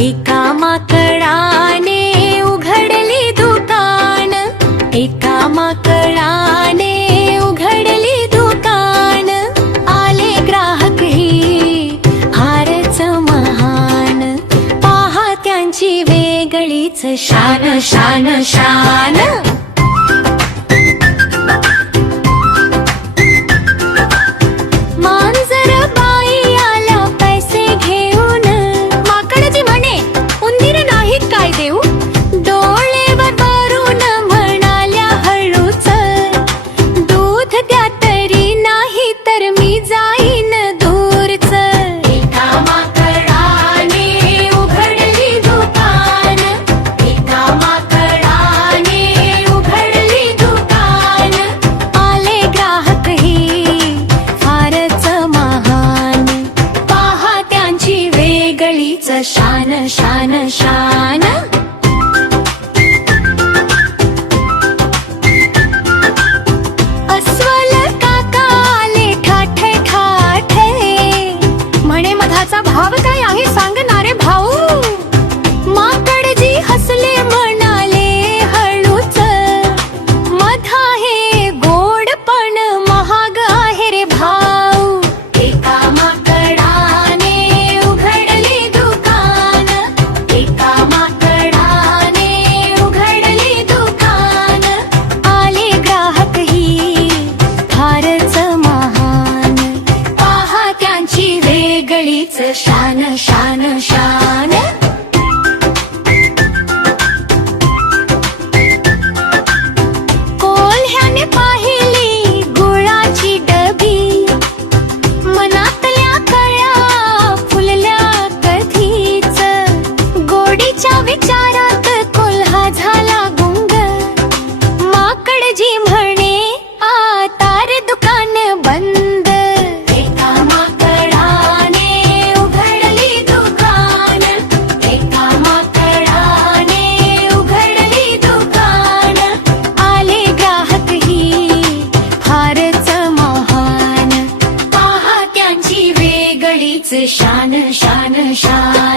एका माकडाने उघडली दुकान, एका माकडाने उघडली दुकान. आले ग्राहकही फारच महान, पहा त्यांची वेगळीच शान शान शान. शान शान शान. अस्वल काका आले ठाठे ठाठे, म्हणे मधाचा भाव काय आहे सांगणारे भाऊ. माकडजी हसले म्हणाले हळूच, मध आहे गोड पण महाग आहे रे भाऊ. एका माकडाने उघडली दुकान, एका माकडाने उघडली दुकान. आले ग्राहकही फारच महान, पहा त्यांची वेगळीच शान शान शान. कोल्ह्याने पाहिली गुळाची डबी, मनातल्या कळ्या फुलल्या कधीच. गोडीच्या विचारात कोल्हा झाला गुंग, माकडजी म्हणे आता रे दुकान बंद. एका माकडाने उघडली दुकान, एका माकडाने उघडली दुकान. आले ग्राहकही फारच महान, पहा त्यांची वेगळीच शान शान शान.